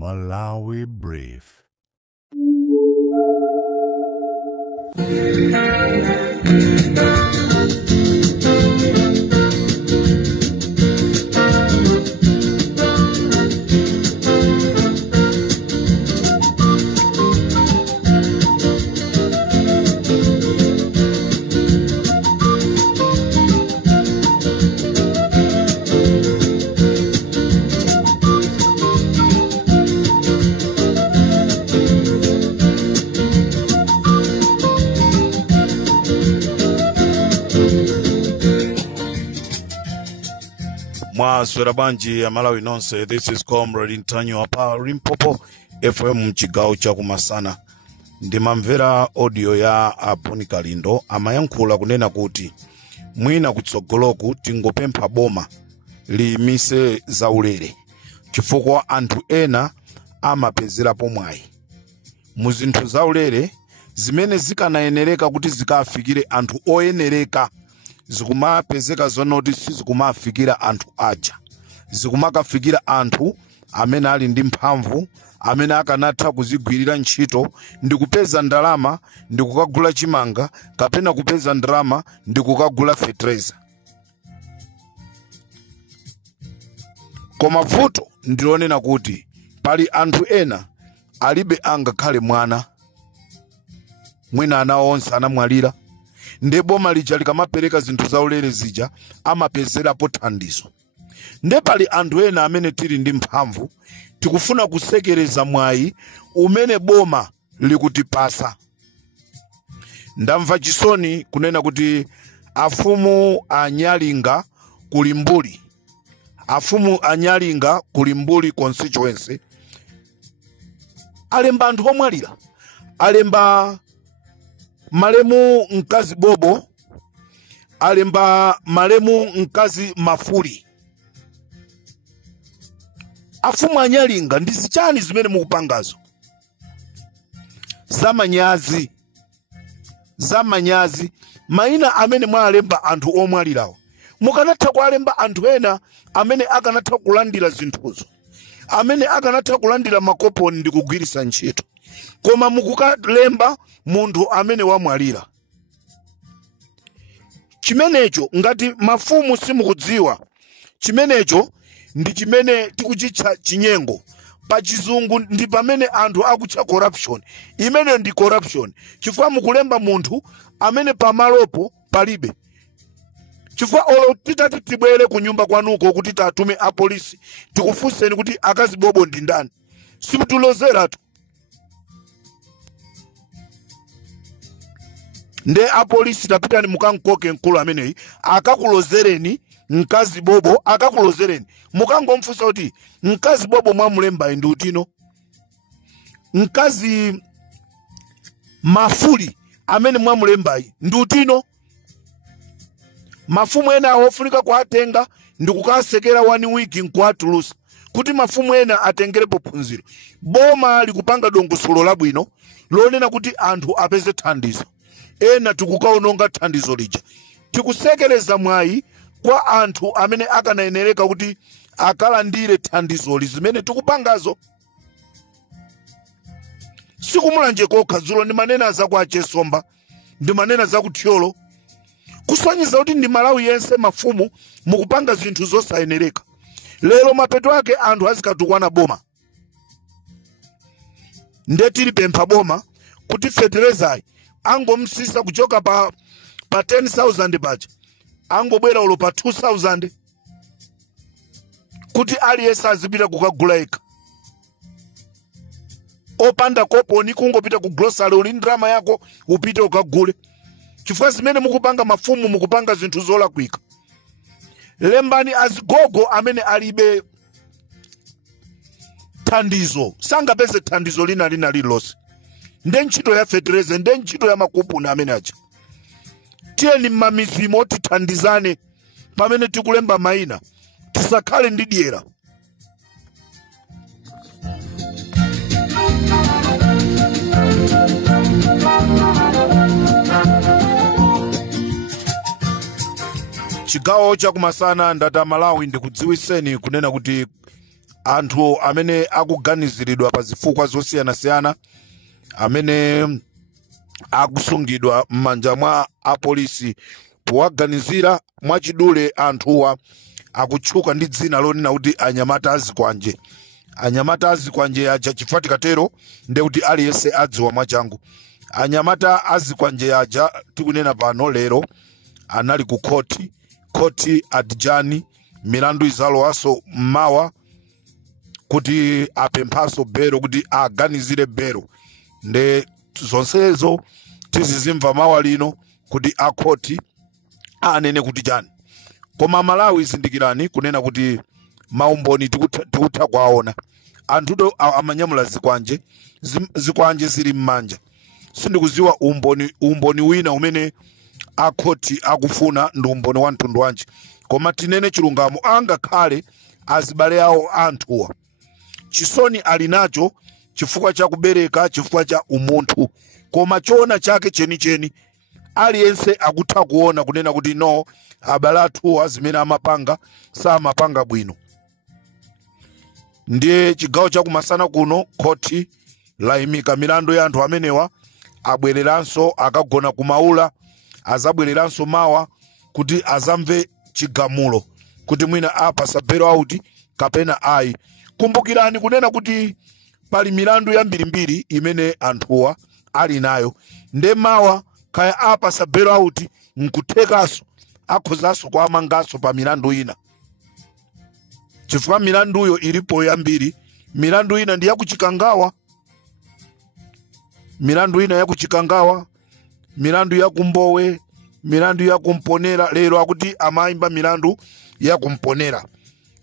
Malawi Brief. Mwaswera banji ya Malawi nonse. This is Comrade Ntanyo hapa Limpopo FM mchigawo cha kumasana. Ndimamvera audio ya Aponi Kalindo amayankhula kunena kuti mwina kutsogoloku tingopempha boma liyimise zaulere chifukwa anthu ena amapezerapo mwayi mu zinthu zaulere zimene zikanayenereka kuti zikafikire anthu oyenereka. Zikumapezeka zonoti sizikumafikira anthu aja, zikumakafikira anthu amene ali ndi mphamvu, amene akanatha kuzigwirira ntchito ndi kupeza ndalama ndi kukagula chimanga kapena kupeza ndalama ndi kukagula fertilizer. Koma vuto ndilonena kuti pali anthu ena alibe angakhale mwana, mwina ana onse anamwalira. Nde boma lija likamapereka zinthu zaulere zija amapezerapo thandizo. Nde pali anthu ena amene tili ndi mphamvu tikufuna kusekereza mwayi umene boma likutipasa. Ndamva chisoni kunena kuti afumu anyalinga kulimbuli, afumu anyalinga kulimbuli constituency alemba anthu omwalira, alemba Malemu Mkazi Bobo, alemba Malemu Mkazi Mafuri. Afumu anyalinga ndi zichani zimene mukupangazo? Zamanyazi maina amene mwalemba anthu omwalirawo. Mukanatha kualemba anthu ena amene akanatha kulandira zinthuzo, amene akanatha kulandira makoponi ndi kugwirisa ntchito. Koma mukukalemba munthu amene wamwalira. Chimenecho ngati mafumu simukudziwa, chimenecho ndi chimene tikuchitcha chinyengo. Pa chizungu ndi pamene anthu akutcha corruption. Imene ndi corruption chifukwa mukulemba munthu amene pamalopo palibe. Chifukwa olo titati tibwere ku nyumba kwanuko kuti tatume apolisi tikufunseni kuti akazi Bobo ndi ndani, simutulozeratu. Nde apolisi tapitani mukankoke mkulu ameneyi akakulozereni Mkazi Bobo, akakulozereni mukangomfunsa kuti Mkazi Bobo mwamulemba ndi utino. Mkazi Mafuri amene mwamulemba ndi utino. Mafumu ena ofunika kuatenga ndi kukasekera 1 week nkuatulusa kuti mafumu ena atengerepo phunziro. Boma likupanga dongosolo labwino lonena kuti anthu apeze thandizo. Ena tikukaononga thandizo lija. Tikusekereza mwayi kwa anthu amene akanayenereka kuti akalandire thandizo lizimene tikupangazo. Sikumulanje kokha dzulo ndi manena za kwa Chesomba, ndi manena za kuthyolo. Kusonyeza kuti ndi Malawi yense mafumu mukupanga zinthu zosayenereka. Lero mapeto ake anthu azikatukwana boma. Nde tili pempha boma kuti fertilizer angomsisa kuchoka pa 10,000 paja angobwera ulo pa 2,000 kuti aliyense azipita kukagula eka. Opanda koponi kungopita ku grocery uli ndrama yako upite ukagule. Chifukwa zimene mukupanga mafumu mukupanga zinthu zolakwika. Lembani azigogo amene alibe thandizo, sangapeze thandizo lina lililonse. Nde ntchito ya fertilizer, nde ntchito ya makupuni amene aja. Tiyeni mmamizimo tithandizane pamene tikulemba maina, tisakhale ndi dyera. Chigawo cha kumasana ndata Malawi ndikudziwiseni kunena kuti anthu amene akuganiziridwa pa zifukwa zosiyana-siyana amene akusungidwa m'manja mwa apolisi powaganizira mwachidule anthuwa akutchuka ndi dzina lonena kuti anyamata azikwanje. Anyamata azikwanje aja chifukwa tikatero nde kuti aliyense adziwa mwachangu. Anyamata azikwanje aja tikunena pano lero anali ku koti Adjani, milandu izalowaso mmawa kuti apemphaso bero kuti aganizire bero. Nde zonsezo tizizimva mawa lino kuti akhoti anene kuti chani. Koma Malawi zindikirani kunena kuti maumboni tikutha kwaona anthuto amanyamula zikwanje zili m'manja. Sindikuziwa umboni wina umene akhoti akufuna ndi umboni wa mtundu wanji, koma tinene chilungamo angakhale azibale awo anthuwa chisoni ali nacho chifukwa cha kubereka, chifukwa cha umunthu, koma choona chake chenicheni aliyense akutha kuona kunena kuti no, abale athuwa zimene amapanga samapanga bwino. Ndiye chigawo chakumasana kuno khoti layimika milandu ya anthu amenewa abwereranso akagona kumaula, azabwereranso mawa kuti azamve chigamulo kuti mwina apasa bero auti kapena ayi. Kumbukirani kunena kuti pali milandu yambirimbiri imene anthuwa ali nayo, nde mawa kaya apasa bero auti nkuthekaso akhozaso kwamangaso pa milandu ina, chifukwa milanduyo ilipo yambiri. Milandu ina ndi yakuchikangawa, milandu ina yakuchikangawa, milandu yakumbowe, milandu yakumponera. Lero akuti amaimba milandu yakumponera.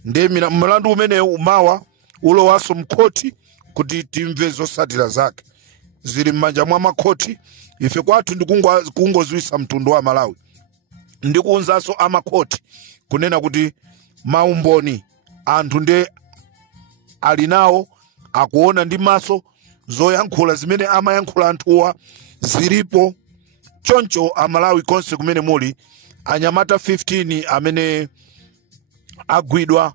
Nde milandu umene umawa ulowaso mkhoti kuti timve zosatira zake zili m'manja mwa makhoti. Ife kwathu ndikungozwisa mtundu wa Malawi, ndikuunzaso amakhoti kunena kuti maumboni anthu nde alinawo akuona ndi maso zoyankhula zimene amayankhula anthuwa zilipo. Choncho Amalawi konse kumene muli anyamata 15 amene agwidwa,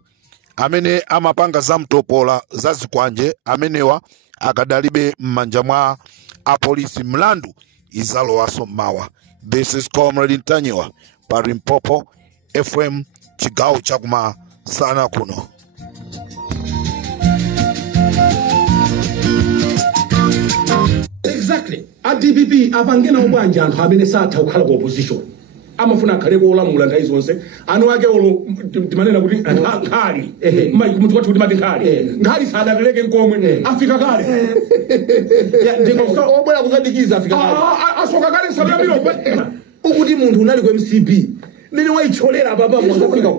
amene amapanga zamtopola zazikwanje, amenewa akadalibe m'manja mwa apolisi. Mlandu izalowaso mawa. This is Comrade Ntanyiwa pa Limpopo FM chigawo chakumasana kuno. Exactly. A DPP abangena ubanja anthu amene satha kukhala ku opposition. Amafuna akhale kulamula nthawi zonse. Anu ake olo timanena kuti nkhali. Mai kumutu kwathu kuti mati nkhali. Nkhali sadapereke nkomwe. Afika kale. Ndiko so obwera kuzadikiza afika kale. Asoka kale sabamiro. Ukuti munthu unali ku MCP. Mene waicholera baba mwafika.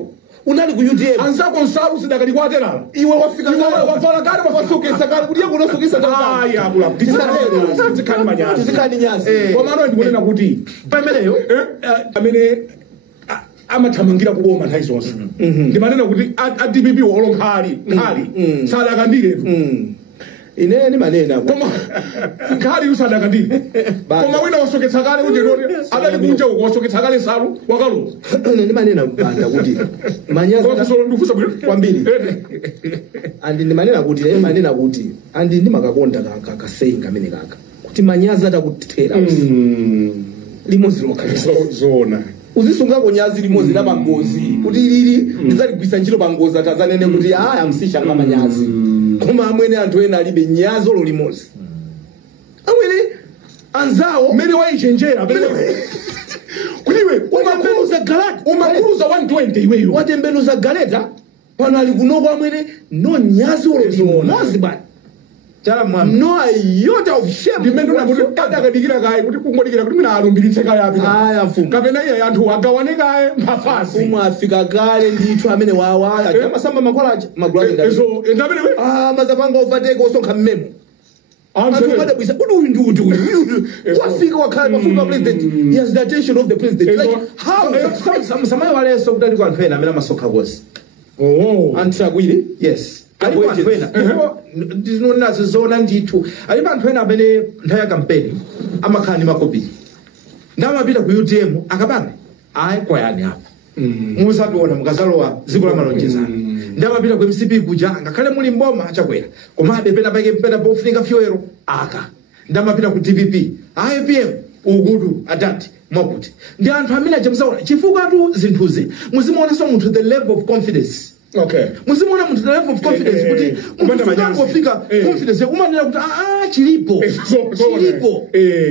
Unali ku UDM anzako nsalu sidakali kwaterala iwe wafika kale wavala kale wafasokesa kale kuti yako unosokesa kale akula tisikani manyazi tisikani nyazi kwa maana ndikunena kuti pameleyo amene amathamangira kuboma nthawi zonse ndimanena kuti DPP olo nkhali sadakandire ine ni manena koma nkhali usadakandire koma wina wasoketsa kale uje lori adali kunja wasoketsa kale nsalu wakalo ni manena banda kuti manyazi ndifusa kwambiri andi ni manena kuti andi ndi makakonda kakasenga amene kaka kuti manyazi atakuthera limozi lokalizona uzisunga konyazi limozi la bangozi kuti lili ndizaligwisa njiro bangozi atazanene kuti amsisha kama manyazi koma amwene anthu ena alibe nyazo lo limozi amwene anzao mene waichenjera kuliwe umakuruza galata umakuruza 120 iweyo watembeluza galeta pano ali kunoko amwene no nyazo lo limozi bana chala mwa no ayota of shame dimendo na kuti adakadikira kaye kuti kungodikira kuti mina alumbiritse kaye apita mfumu kapena iye anthu agawane kaye mafasi mfumu afika kale ndithu amene wawa ajama samba makwalaje magulake ndani so ndamene we mazapanga overtake osonkha mmemo anthu kada bwisa udu wafika wakhala mafumu president he has the attention of the president like how samayo waleso kutali kwa anthu ena amene masokha kosi anthu agwire yes alipo anthu ena ndinonazo zona ndithu alipo anthu ena amene nthawi ya kampeni amakhala ndi makopi ndamapita ku UTM akabanga ayi kwayani apa musabiona mukazalowa dziko la malonjezano ndamapita ku MCP kuja ngakhale muli mboma achakwera komabe pena pofunika fuero aka ndamapita ku DPP IPM ugudu adati mwakuti ndi anthu amene ajamusaona chifukwa tu zinthuzi muzimuona so munthu the level of confidence. Okay. Muzimuona munthu the level of confidence kuti mufika confidence kumanena kuti chilipo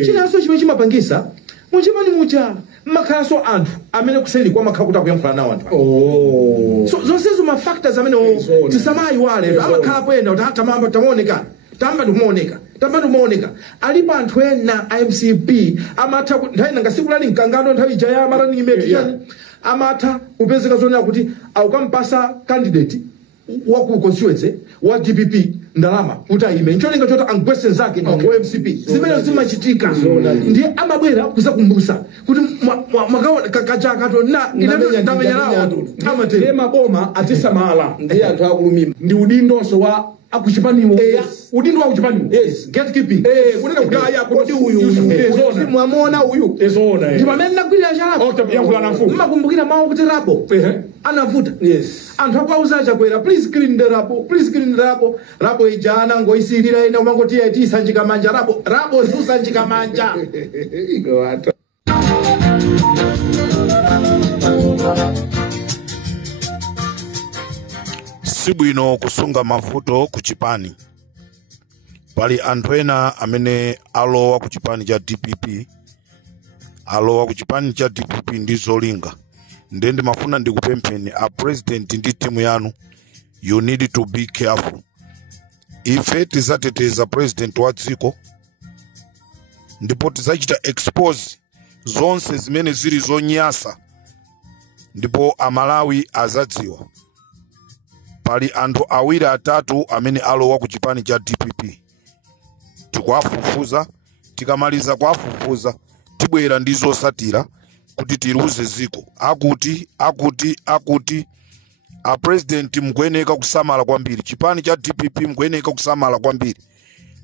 chinaso chimwe chimapangisa muchimani mucha makhaso anthu amene kuseli kwa makha kuti akuyankhula nawo anthu. So zonsezo ma factors amene tisamayi wale amakhala poyenda kuti tamamba tamaoneka tamba ndikumaoneka alipo anthu ena IMCP amatha nthawi ngasiku lali mkangano nthawi ija marani imeti amatha kupezeka zonena kuti aukampasa candidate wa ku constituency wa DPP ndalama kuti aime ncholinga choti angwese zake wa MCP zimene zimachitika ndiye amabwera kuzakumbusa kuti mwakaona kakachaka to na ndamenya nawo amatele maboma atisamala ndiye anthu akulumima ndi udindonso wa akuchipaniwo udindo wa kuchipaniwo gatekeeping kunena kuti aya kuti uyu mwamona uyu ndi pamene nagwirira chalapo yankula na mfumu makumbukira mawu kuti rapo anavuta anthu akwauza achakwera please clean the rapo ijana ngoisirira ine umangoti iti sanjika manja rapo susanjika manja iko ato. Sibwino kusunga mavuto kuchipani. Pali anthu ena amene alowa kuchipani cha DPP. Alowa kuchipani cha DPP ndi zolinga. Ndende mafuna ndikupempheni a president ndi timu yanu. You need to be careful. Ife tizateteza president wa dziko. Ndipo tizachita expose zonse zimene zili zonyasa. Ndipo amalawi azadziwa. Pali anthu awiri atatu amene alowa kuchipani cha DPP. Tikuafufuza, tikamaliza kuafufuza, tibwera ndi zosatira kuti tiruze ziko. Akuti a president mkuyeneka kusamala kwambiri. Chipani cha DPP mkuyeneka kusamala kwambiri.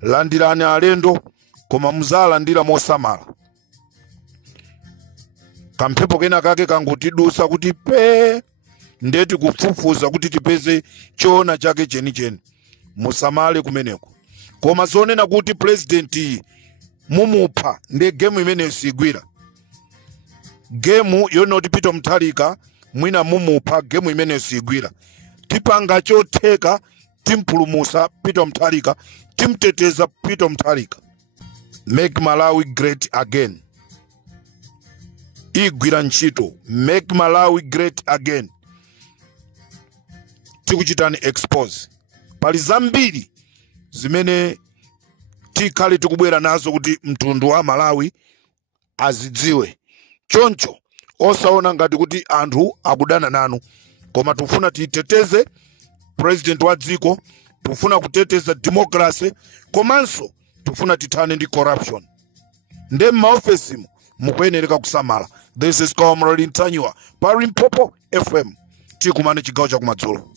Landirani alendo koma muzalandira mosamala. Kampepo kena kake kangutidusa kuti ndeti kufufuza kuti tipeze choona chake cheni musamale kumeneko. Koma zonena kuti president mumupha nde game imene sigwira. Game yonoti Peter Mutharika mwina mumupha game imene sigwira. Tipanga chotheka timpulumusa Peter Mutharika, timteteza Peter Mutharika. Make Malawi great again. Igwira ntchito. Make Malawi great again. Tikuchitani expose. Pali zambiri zimene tikhale tikubwera nazo kuti mtundu wa Malawi azidziwe. Choncho osaona ngati kuti anthu akudana nanu, koma tufuna titeteze president wa dziko, tufuna kuteteza democracy, komanso tufuna tithane ndi corruption. Nde maofesi mukuyenereka kusamala. This is Comrade Ntanywa pa Limpopo FM. Tikumane chigawo cha kumadzulo.